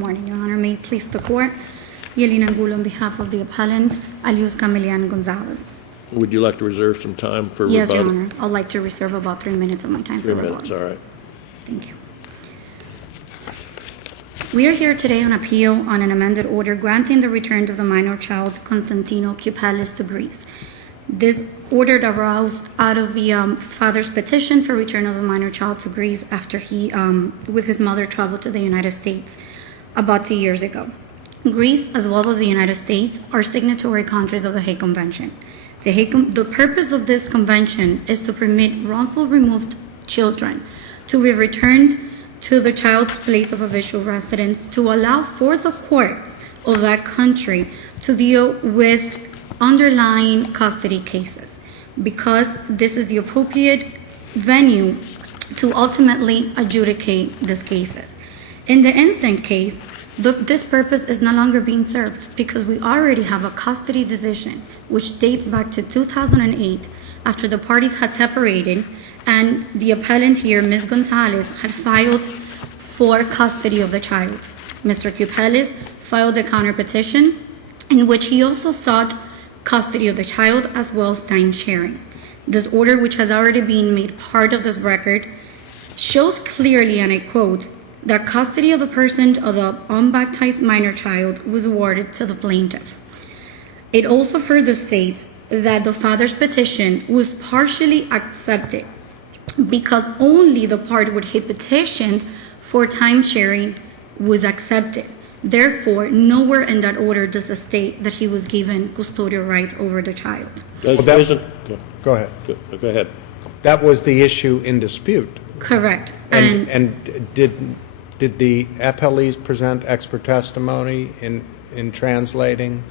Morning, Your Honor. May it please the court. Yelena Angulo on behalf of the appellant, Alius Camelian Gonzalez. Would you like to reserve some time for rebuttal? Yes, Your Honor. I'd like to reserve about 3 minutes of my time for rebuttal. 3 minutes, all right. Thank you. We are here today on appeal on an amended order granting the return of the minor child, Constantino Kioupelis, to Greece. This order arose out of the father's petition for return of the minor child to Greece after he, with his mother, traveled to the United States about 2 years ago. Greece, as well as the United States, are signatory countries of the Hague Convention. The purpose of this convention is to permit wrongfully removed children to be returned to the child's place of habitual residence, to allow for the courts of that country to deal with underlying custody cases, because this is the appropriate venue to ultimately adjudicate these cases. In the instant case, this purpose is no longer being served because we already have a custody decision which dates back to 2008 after the parties had separated and the appellant here, Ms. Gonzalez, had filed for custody of the child. Mr. Kioupelis filed a counter petition in which he also sought custody of the child as well as time sharing. This order, which has already been made part of this record, shows clearly, and I quote, that custody of the person of the unbaptized minor child was awarded to the plaintiff. It also further states that the father's petition was partially accepted because only the part where he petitioned for time sharing was accepted. Therefore, nowhere in that order does it state that he was given custodial rights over the child. Go ahead. Go ahead. That was the issue in dispute. Correct. And did the appellees present expert testimony in translating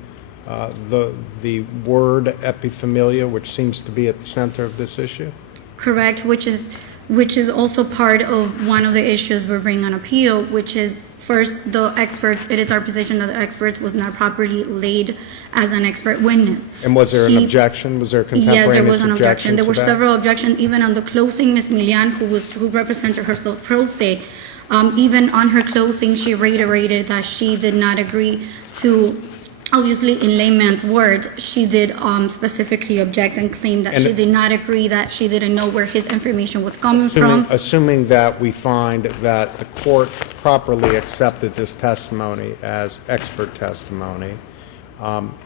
the word epifamilia, which seems to be at the center of this issue? Correct, which is also part of one of the issues we're bringing on appeal, which is first, the expert, it is our position that the expert was not properly laid as an expert witness. And was there an objection? Was there a contemporaneous objection? Yes, there was an objection. There were that? several objections, even on the closing. Ms. Milian, who represented herself pro se, even on her closing, she reiterated that she did not agree to, obviously in layman's words, she did specifically object and claim that she did not agree, that she didn't know where his information was coming from. Assuming that we find that the court properly accepted this testimony as expert testimony,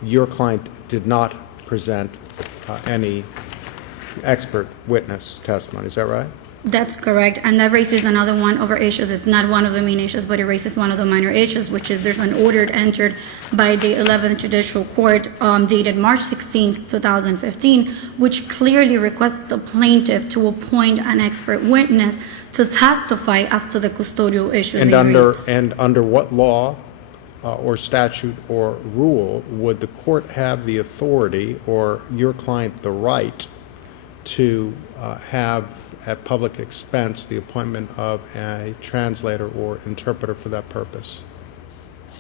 your client did not present any expert witness testimony. Is that right? That's correct, and that raises another one of our issues. It's not one of the main issues, but it raises one of the minor issues, which is there's an order entered by the 11th Judicial Court dated March 16, 2015, which clearly requests the plaintiff to appoint an expert witness to testify as to the custodial issues. And under what law or statute or rule would the court have the authority or your client the right to have at public expense the appointment of a translator or interpreter for that purpose?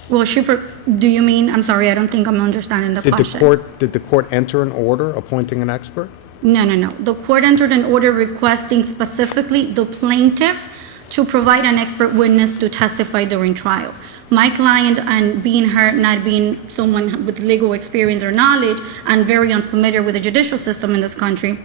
Well, do you mean, I'm sorry, I don't think I'm understanding the question. Did the court enter an order appointing an expert? No. The court entered an order requesting specifically the plaintiff to provide an expert witness to testify during trial. My client, and being her not being someone with legal experience or knowledge and very unfamiliar with the judicial system in this country,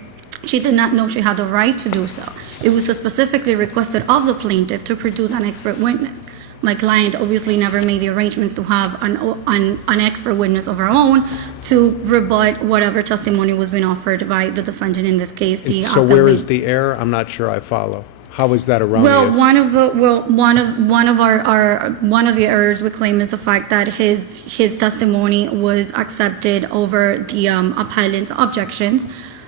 she did not know she had the right to do so. It was specifically requested of the plaintiff to produce an expert witness. My client obviously never made the arrangements to have an expert witness of her own to rebut whatever testimony was being offered by the defendant in this case. So where is the error? I'm not sure I follow. How is that erroneous? Well, one of the errors we claim is the fact that his testimony was accepted over the appellant's objections.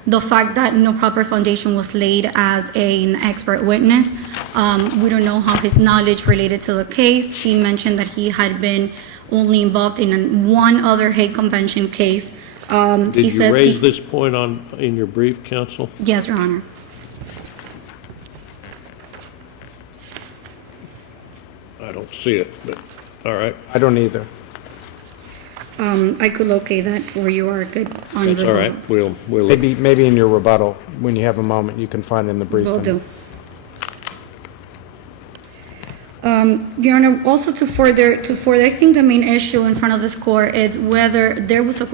The fact that no proper foundation was laid as an expert witness. We don't know how his knowledge related to the case. He mentioned that he had been only involved in one other Hague Convention case. Did you raise this point in your brief, counsel? Yes, Your Honor. I don't see it, but all right. I don't either. I could locate that for you, or good on That's all right. We'll maybe in your rebuttal, when you have a moment, you can find it in the briefing. Will do. Your Honor, also to further, I think the main issue in front of this court is whether there was a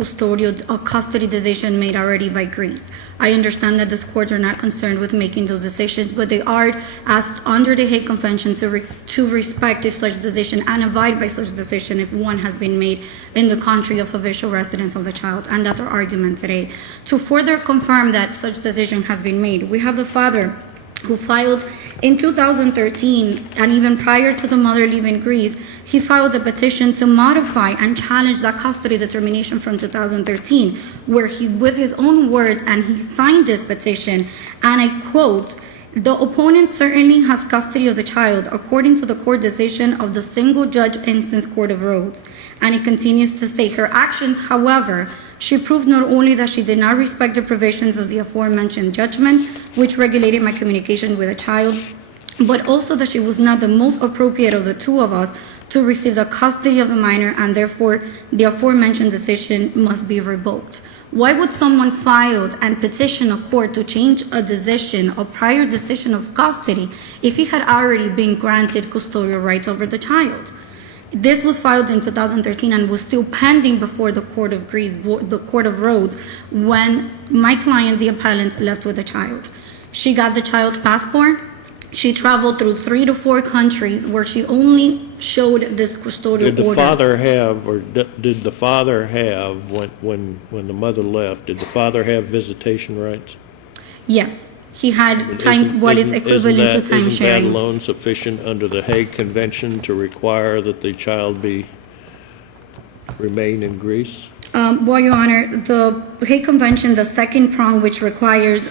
custody decision made already by Greece. I understand that these courts are not concerned with making those decisions, but they are asked under the Hague Convention to respect if such decision and abide by such decision if one has been made in the country of habitual residence of the child, and that's our argument today. To further confirm that such decision has been made, we have the father who filed in 2013, and even prior to the mother leaving Greece, he filed a petition to modify and challenge that custody determination from 2013, where he, with his own words, and he signed this petition, and I quote, "The opponent certainly has custody of the child according to the court decision of the single judge instance Court of Rhodes." And it continues to say, "Her actions, however, she proved not only that she did not respect the provisions of the aforementioned judgment, which regulated my communication with a child, but also that she was not the most appropriate of the two of us to receive the custody of the minor, and therefore the aforementioned decision must be revoked." Why would someone file and petition a court to change a decision, a prior decision of custody, if he had already been granted custodial rights over the child? This was filed in 2013 and was still pending before the Court of Greece, the Court of Rhodes, when my client, the appellant, left with the child. She got the child's passport. She traveled through 3 to 4 countries where she only showed this custodial Did the order. father have, or did the father have, when the mother left, did the father have visitation rights? Yes, he had time, what is equivalent to time Isn't that sharing. alone sufficient under the Hague Convention to require that the child remain in Greece? Well, Your Honor, the Hague Convention, the second prong, which requires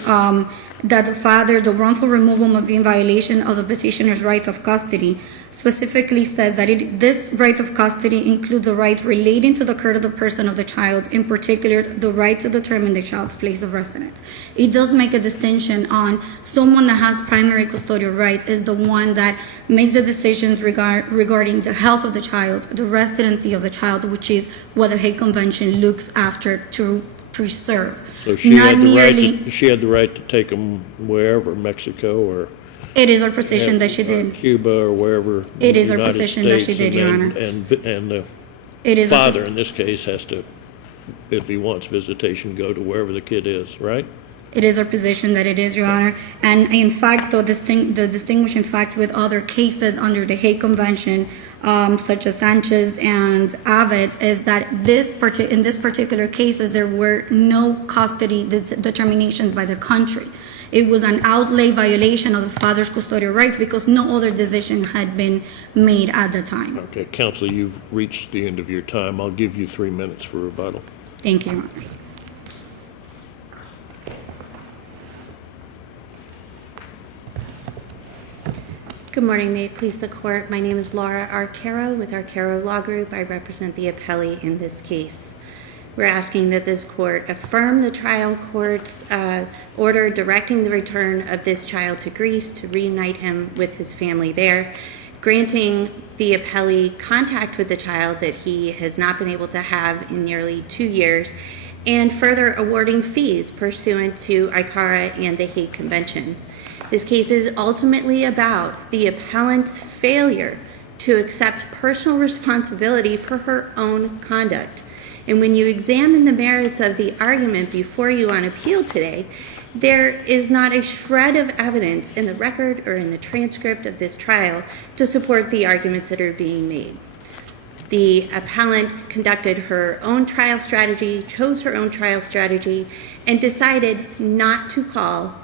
that the wrongful removal must be in violation of the petitioner's rights of custody, specifically says that this right of custody includes the rights relating to the care of the person of the child, in particular, the right to determine the child's place of residence. It does make a distinction on someone that has primary custodial rights is the one that makes the decisions regarding the health of the child, the residency of the child, which is what the Hague Convention looks after to preserve. So she had the right to take them wherever, Mexico or It is our position that she did. Cuba or wherever. It is our United position that she States, did, Your Honor. And the It is our father, in this case, has to, if he wants visitation, go to wherever the kid is, right? It is our position that it is, Your Honor. And in fact, the distinguishing facts with other cases under the Hague Convention, such as Sanchez and Abbott, is that in this particular cases, there were no custody determinations by the country. It was an outlay violation of the father's custodial rights because no other decision had been made at the time. Okay, counsel, you've reached the end of your time. I'll give you 3 minutes for rebuttal. Thank you, Your Honor. Good morning, may it please the court. My name is Laura Arcaro with Arcaro Law Group. I represent the appellee in this case. We're asking that this court affirm the trial court's order directing the return of this child to Greece to reunite him with his family there, granting the appellee contact with the child that he has not been able to have in nearly 2 years, and further awarding fees pursuant to ICARA and the Hague Convention. This case is ultimately about the appellant's failure to accept personal responsibility for her own conduct. And when you examine the merits of the argument before you on appeal today, there is not a shred of evidence in the record or in the transcript of this trial to support the arguments that are being made. The appellant conducted her own trial strategy, chose her own trial strategy, and decided not to call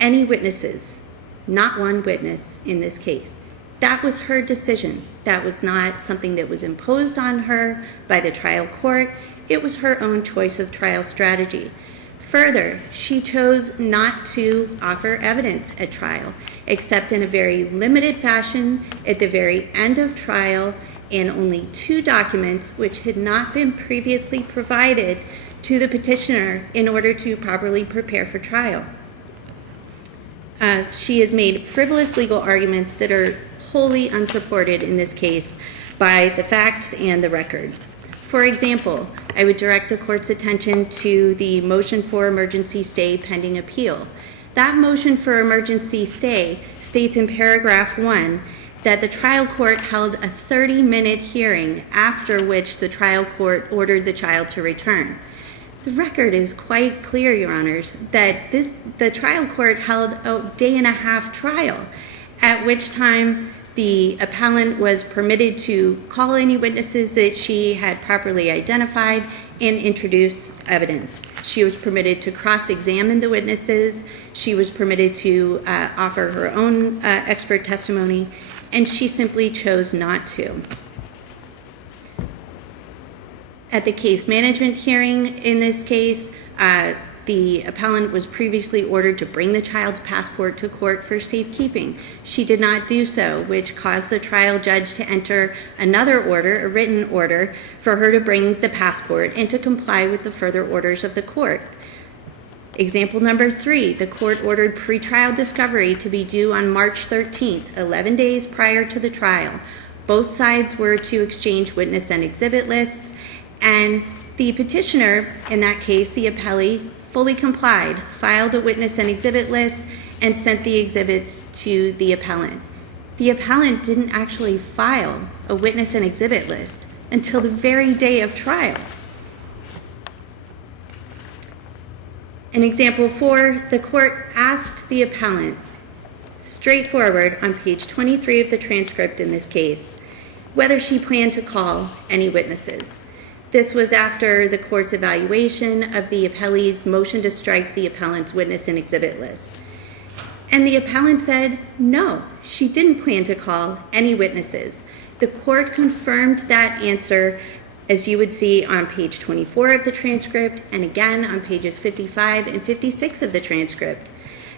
any witnesses, not one witness in this case. That was her decision. That was not something that was imposed on her by the trial court. It was her own choice of trial strategy. Further, she chose not to offer evidence at trial, except in a very limited fashion at the very end of trial, and only 2 documents which had not been previously provided to the petitioner in order to properly prepare for trial. She has made frivolous legal arguments that are wholly unsupported in this case by the facts and the record. For example, I would direct the court's attention to the motion for emergency stay pending appeal. That motion for emergency stay states in paragraph 1 that the trial court held a 30-minute hearing after which the trial court ordered the child to return. The record is quite clear, Your Honors, that the trial court held a day-and-a-half trial, at which time the appellant was permitted to call any witnesses that she had properly identified and introduce evidence. She was permitted to cross-examine the witnesses. She was permitted to offer her own expert testimony, and she simply chose not to. At the case management hearing in this case, the appellant was previously ordered to bring the child's passport to court for safekeeping. She did not do so, which caused the trial judge to enter another order, a written order, for her to bring the passport and to comply with the further orders of the court. Example number 3, the court ordered pretrial discovery to be due on March 13th, 11 days prior to the trial. Both sides were to exchange witness and exhibit lists, and the petitioner, in that case, the appellee, fully complied, filed a witness and exhibit list, and sent the exhibits to the appellant. The appellant didn't actually file a witness and exhibit list until the very day of trial. In example 4, the court asked the appellant, straightforward on page 23 of the transcript in this case, whether she planned to call any witnesses. This was after the court's evaluation of the appellee's motion to strike the appellant's witness and exhibit list. And the appellant said, no, she didn't plan to call any witnesses. The court confirmed that answer, as you would see on page 24 of the transcript, and again on pages 55 and 56 of the transcript.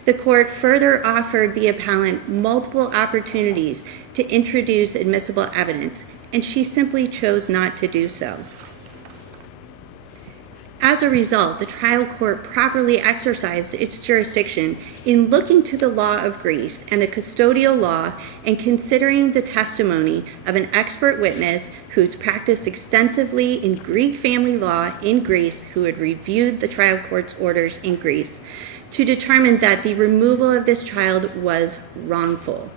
The court further offered the appellant multiple opportunities to introduce admissible evidence, and she simply chose not to do so. As a result, the trial court properly exercised its jurisdiction in looking to the law of Greece and the custodial law and considering the testimony of an expert witness who's practiced extensively in Greek family law in Greece, who had reviewed the trial court's orders in Greece, to determine that the removal of this child was wrongful.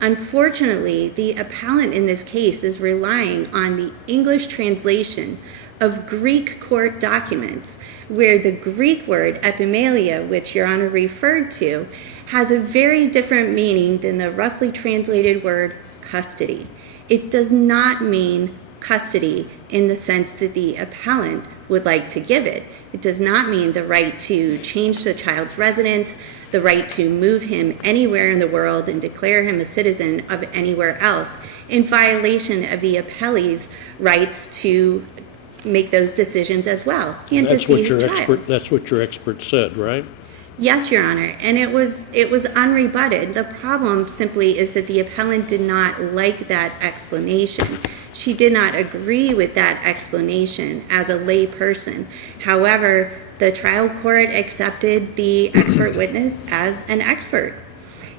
Unfortunately, the appellant in this case is relying on the English translation of Greek court documents, where the Greek word epimelia, which Your Honor referred to, has a very different meaning than the roughly translated word custody. It does not mean custody in the sense that the appellant would like to give it. It does not mean the right to change the child's residence, the right to move him anywhere in the world and declare him a citizen of anywhere else, in violation of the appellee's rights to make those decisions as well, and to seize child. That's what your expert said, right? Yes, Your Honor, and it was unrebutted. The problem simply is that the appellant did not like that explanation. She did not agree with that explanation as a lay person. However, the trial court accepted the expert witness as an expert.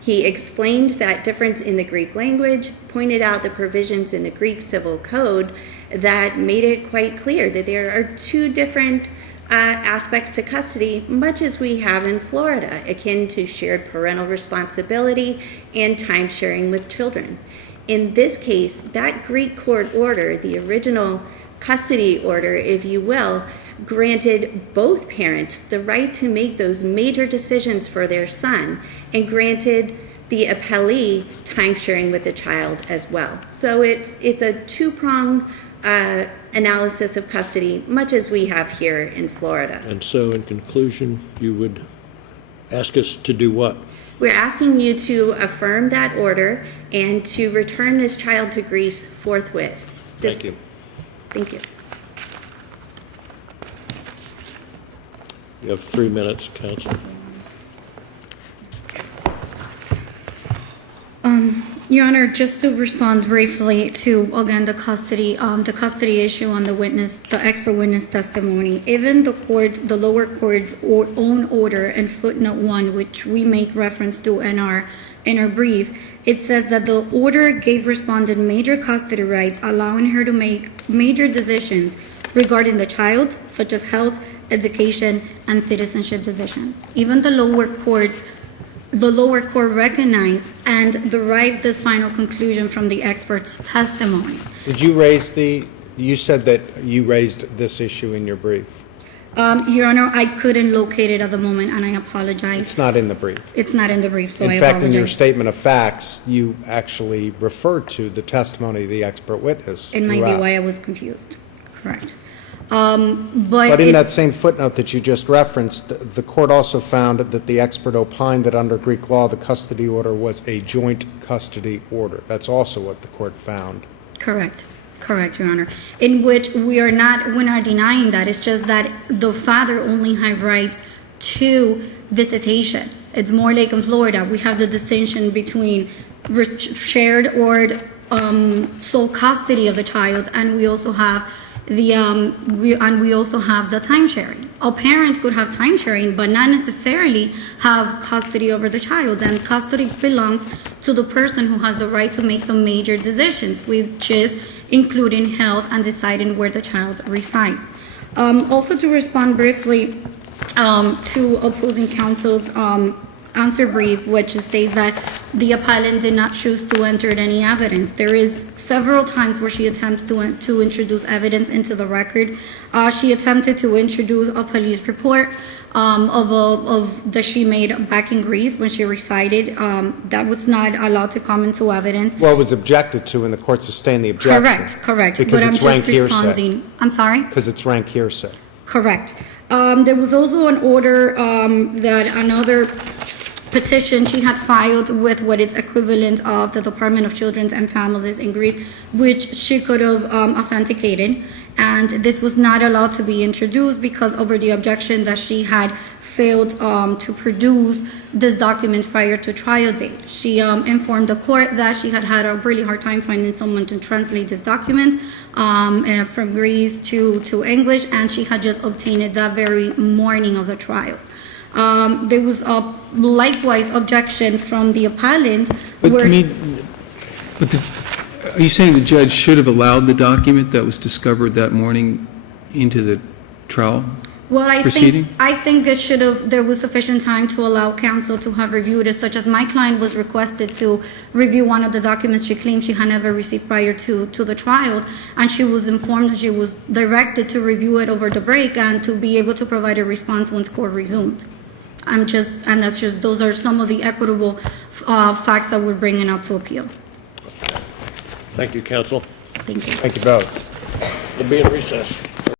He explained that difference in the Greek language, pointed out the provisions in the Greek civil code that made it quite clear that there are two different aspects to custody, much as we have in Florida, akin to shared parental responsibility and time sharing with children. In this case, that Greek court order, the original custody order, if you will, granted both parents the right to make those major decisions for their son and granted the appellee time sharing with the child as well. So it's a two-pronged analysis of custody, much as we have here in Florida. And so in conclusion, you would ask us to do what? We're asking you to affirm that order and to return this child to Greece forthwith. Thank you. Thank you. You have 3 minutes, counsel. Your Honor, just to respond briefly to, again, the custody issue on the expert witness testimony. Even the lower court's own order in footnote 1, which we make reference to in our brief, it says that the order gave respondent major custody rights, allowing her to make major decisions regarding the child, such as health, education, and citizenship decisions. Even the lower court's the lower court recognized and derived this final conclusion from the expert's testimony. Did you you said that you raised this issue in your brief. Your Honor, I couldn't locate it at the moment, and I apologize. It's not in the brief. It's not in the brief, so I In apologize. fact, in your statement of facts, you actually referred to the testimony of the expert witness It might be throughout. why I was confused. Correct. But in that same footnote that you just referenced, the court also found that the expert opined that under Greek law, the custody order was a joint custody order. That's also what the court found. Correct. Correct, Your Honor. In which we're not denying that. It's just that the father only had rights to visitation. It's more like in Florida. We have the distinction between shared or sole custody of the child, and we also have the time sharing. A parent could have time sharing, but not necessarily have custody over the child. And custody belongs to the person who has the right to make the major decisions, which is including health and deciding where the child resides. Also, to respond briefly to opposing counsel's answer brief, which states that the appellant did not choose to enter any evidence. There is several times where she attempts to introduce evidence into the record. She attempted to introduce a police report that she made back in Greece when she resided. That was not allowed to come into evidence. Well, it was objected to, and the court sustained the objection. Correct. Because But I'm it's just rank hearsay. responding. I'm sorry? Because it's rank hearsay. Correct. There was also an order that another petition she had filed with what is equivalent of the Department of Children and Families in Greece, which she could have authenticated. And this was not allowed to be introduced because over the objection that she had failed to produce this document prior to trial date. She informed the court that she had had a really hard time finding someone to translate this document from Greece to English, and she had just obtained it that very morning of the trial. There was a likewise objection from the appellant. Are you saying the judge should have allowed the document that was discovered that morning into the trial proceeding? I think there was sufficient time to allow counsel to have reviewed it, such as my client was requested to review one of the documents she claimed she had never received prior to the trial, and she was informed that she was directed to review it over the break and to be able to provide a response once court resumed. Those are some of the equitable facts that we're bringing up to appeal. Thank you, counsel. Thank you. Thank you both. We'll be in recess.